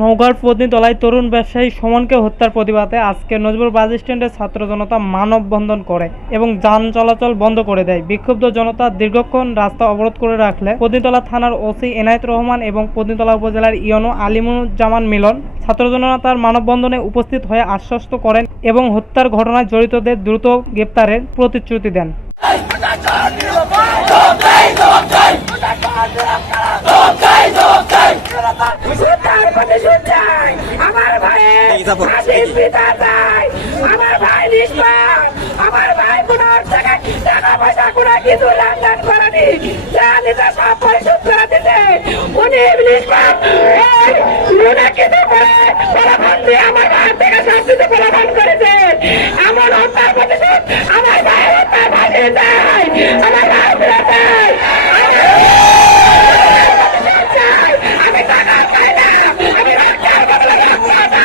নওগাঁর পত্নীতলায় তরুণ ব্যবসায়ী সুমনকে হত্যার প্রতিবাদে আজকে নজরুল বাস স্ট্যান্ডে ছাত্র জনতা মানববন্ধন করে এবং যান চলাচল বন্ধ করে দেয়। বিক্ষুব্ধ জনতা দীর্ঘক্ষণ রাস্তা অবরোধ করে রাখলে পত্নীতলা থানার ওসি এনায়েত রহমান এবং পত্নীতলা উপজেলার ইউনো আলিমুজ্জামান মিলন ছাত্র জনতার মানববন্ধনে উপস্থিত হয়ে আশ্বস্ত করেন এবং হত্যার ঘটনায় জড়িতদের দ্রুত গ্রেপ্তারের প্রতিশ্রুতি দেন। আমার ভাই কোনো টাকা পয়সা কোনো কিছু লেনদেন করেনি, সব পরিশোধ করে দিতে উনি কিছু করে ফলাফল দিয়ে আমার ভাই থেকে শাস্তিতে ফলাফল করেছে। এমন হত্যার প্রতিশোধ আমার ভাই হত্যার ভাসিয়ে দেয়, আমার ভাই ফিরে দেয়। আমি টাকা চাই না, আমি রক্ষার বদলে রক্ষা চাই।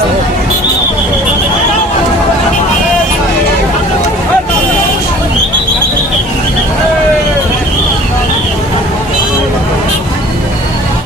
Bye.